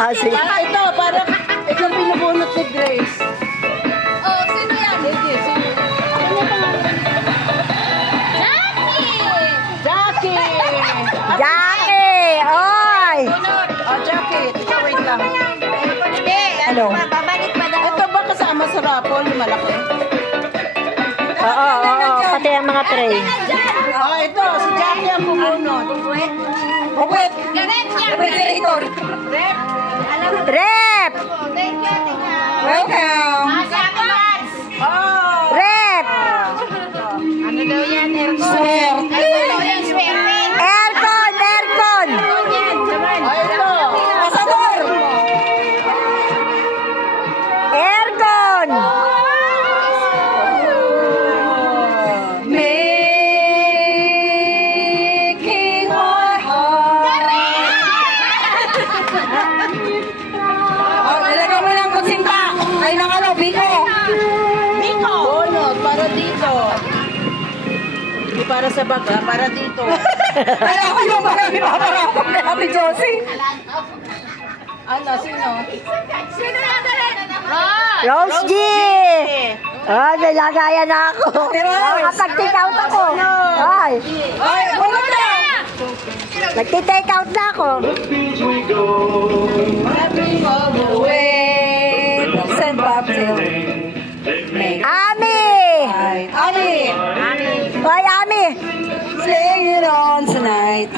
Sige. Ito, parang ito pinubunot ni Grace. Oh, sino yan? Sige, sino? Ano yung pangalan? Jackie! Jackie! Oy! Oh, Jackie. Ito, wait lang. Hindi, Ano? babalik pa daw. Ito ba kasama sa raffle? Yung malaki? Oo. Pati ang mga tray. Oh, ito. Si Jackie ang pumunot. Bubwet! Refrigerator. Rep. Alam mo. Rep! Thank you, Tina. Welcome! Oh! Rep! Ano daw yan? Aircon. Swerte! Ano daw yan? Swerte. Aircon! Aircon! Oh, ito. Pasador! Aircon! Making my heart. Nilagay mo ng kutsinta. Ay, ng ano, biko. Biko! Bunot, para dito. Hindi para sa baga, para dito. Ay, ako yung marami paparapok na Ate Josie. Ano, sino? Sino yan? Rose G! Ah, nilagayan na ako. Nakapag-take out ako. Ay, wala na. Nagti-take out na ako. Ami! Ami! Hoy, Ami! Sing it on tonight.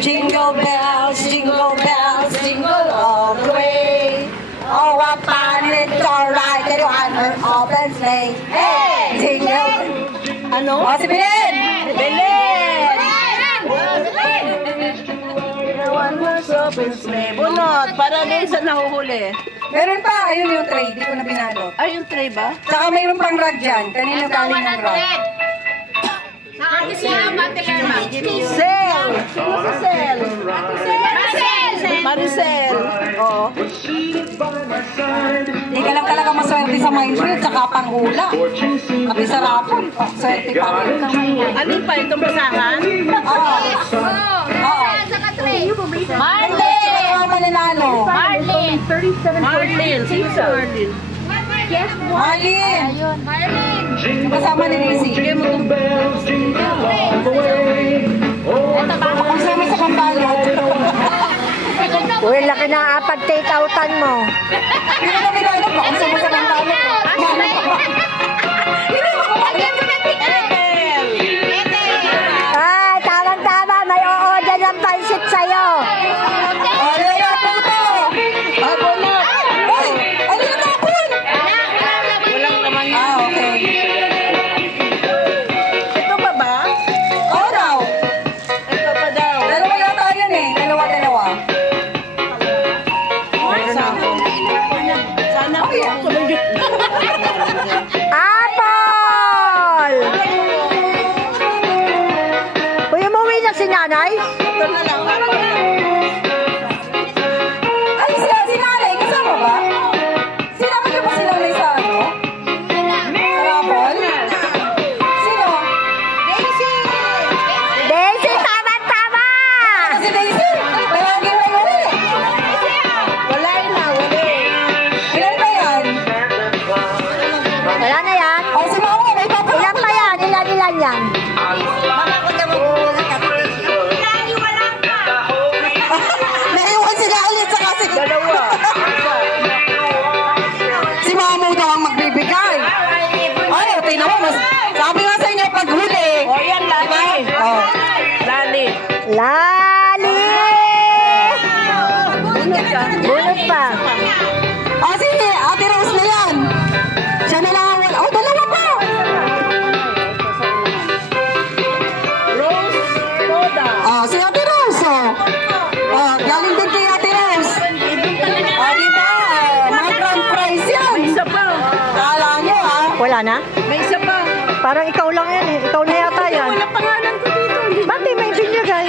Jingle bells, jingle all the way. Oh, what fun it's alright that you on her open sleigh. Hey! Jingle! Ano? Oh, si Belen! Belen! One was open sleigh. Bunot, para din sa nahuhuli. Meron pa, ayun yung tray, di ko na binalot. Ay, yung tray ba? Tsaka mayroon pang rag dyan. Kanino galing yung rag? Sino Matelema? Sel! Sino si Sel? Maricel! Oo. Hindi ka lang talaga maswerte sa Minefield, tsaka pang hula. Pati sa rapon, swerte pa rin. Ano pa itong basahan? Oo. Oo. Saka tray. Hindi! Ang mananalo. Marlin. Marlin! Sino si Marlin? Marlin! Marlin. Kasama ni Lizzie. Sige mo itong Kung sama sa pambalot. Uy, laki na pag-take outan mo. Hindi na binalot ba? Kung sama sa pambalot. Ay, tamang-tama. May o-order ng pansit sa'yo. Order na po ito. Bunot! Uy! Ano yung tapon? Walang naman yan. Ah, okay. Ito pa ba? Oo daw. Ito pa daw. Dalawa yata yan eh. Dalawa. Sana po ako mag- Apple! Uy, umuwi na si nanay? Ito na lang. Ay, si nanay, kasama ba? Sinama niyo ba si nanay sa ano? Sa Apple? Sino? Daisy, tama-tama! Si Daisy, tawagin na yun. Wala na, wala. Ilan ba yan? Wala na yan? O, si Mama, may papalapot. Ilan pa yan? Ilan yan? Naiwan si Galit sa kasi. Dalawa. Si Mamo daw ang magbibigay. Ay, tingnan mo, sabi nga sa inyo, pag huli. O yan, Lali. Oh. Lali. Lali! Bunot ka. Bunot pa. O, sige, Ate Rose na yan. Siya na lang ang wala. Oh, dalawa pa. Rose Soda. Oh, si Ate Rose. Oh, galing din kay Ate Rose. O, diba? Mga grand prize yan. May isa pa. Kala nyo, ha? Wala na? May isa pa. Parang ikaw lang yan eh. Ikaw na yata yan. Wala pangalan ko dito. Ba't di may binigay?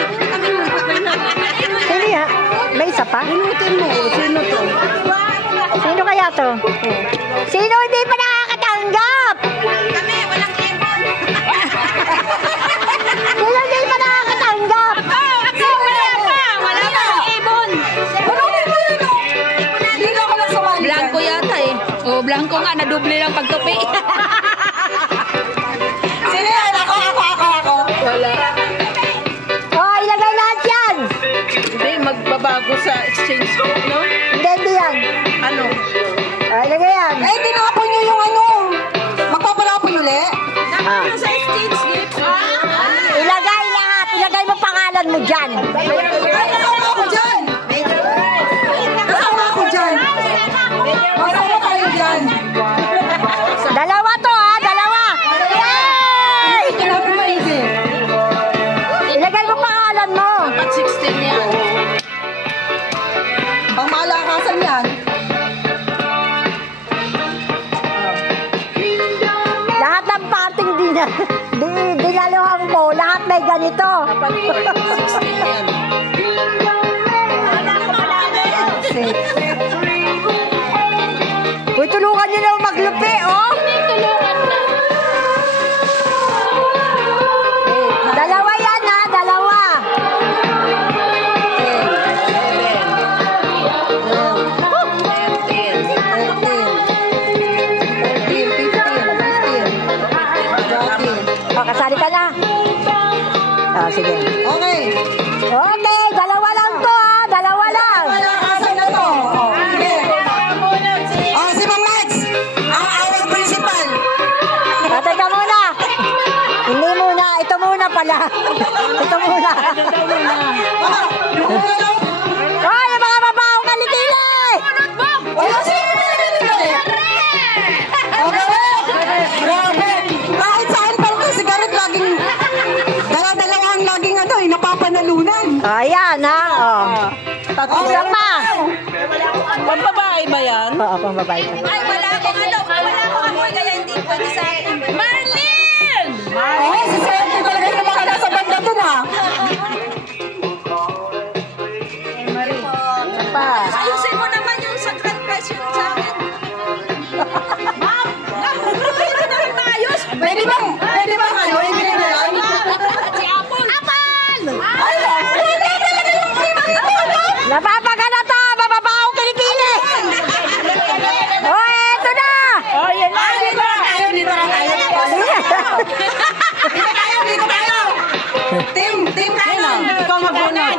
Sino yan? May isa pa? Bunutin mo. Sino to? Sino kaya to? Sino hindi pa nakakatanggap? Kami, walang ibon. Sino hindi pa nakakatanggap? Wala pa. Wala pa ang ibon. Ano ba yun? nga, naduble ng pagtupi. Sino yan? Ako. Wala. Oh, ilagay lahat yan. Hindi, magbabago sa exchange rate, no? Hindi yan. Ano? Oh, ilagay yan. Eh, tinapon nyo yung ano. Magpapalapon uli? Ano sa exchange rate? Ilagay lahat. Ilagay mo pangalan mo dyan. Kasama ako dyan. Kasama ako dyan. Kasama kayo dyan. Dalawa to ha, dalawa. Yay! Ilagay mo pangalan mo. Dapat 16 yan. Pangmalakasan yan. Lahat ng parting dinaluhan ko, lahat may ganito. Dapat 16 yan. Uy, tulungan nyo na maglupi, oh. Dalawa yan, ha? Dalawa. 15. Kasali ka na. Ah, sige. Okay. Okay, dalawa lang to, ha? Dalawa lang. Malakasan na to. Sige. Oh, si Ma'am Max, ang our principal. Teka muna. Hindi muna. Ito muna pala. Ito muna. Oh, yung mga babaong kalikili. Wala siya yung mga kalikili. Grabe. Kahit saan pa rin sigaret laging dala-dalawang laging ano, napapanalunan. Ayan, ha? Oh. Isa pa. Pambabae ba yan? Oo, pambabae. Ay, wala akong amoy, kaya hindi pwede sa akin. Marlene! Ay, si Swerte talaga yung mga nasa banda dun, ha? Isa pa. Ayusin mo naman yung sa grand prize yun sa akin. Ma'am! Hindi na rin maayos. Pwede bang ano, ibigay na lang? Si Apple! Apple! Ay, hindi talaga yung napapagana to, mababaong kilikili. Oh, eto na. Oh, yan na. Dito tayo. Team kayo. Ikaw magbunot.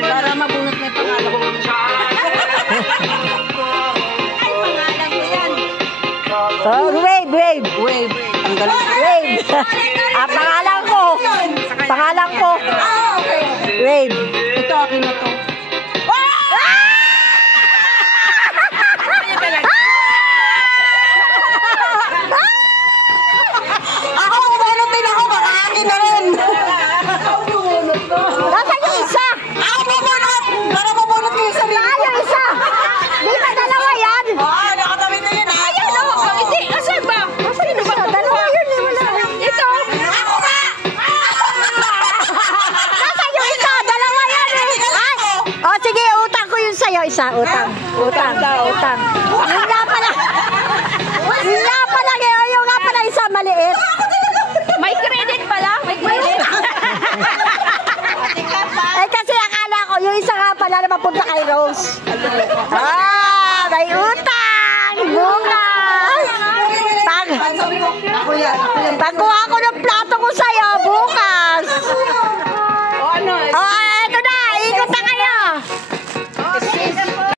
Para mabunot may pangalan. Ay, pangalan ko yan. So, wave. Ang galing. Wave. Pangalan ko. Wave. Ito, akin na to. Ako, bumunot din ako. Makakakin na rin. Nasa yung isa. Ako bumunot. Para mabunot ko yung sarili ko. Yung isa. Di ba dalawa yan? Oo, nakatabi na yun. Ayun, oh, hindi. Asan ba? Sino ba? Dalawa yun. Wala. Ito. Ako ba? Nasa yung isa. Dalawa yan eh. Ay. Oh, sige. Utang ko yun sa'yo. Isa. Utang. Yun nga pala. Yung nga pala isa maliit. May credit pala. May credit. Eh kasi akala ko, yung isa nga pala na mapunta kay Rose. May utang! Bukas! Pagkuha ko ng plato ko sa'yo, bukas!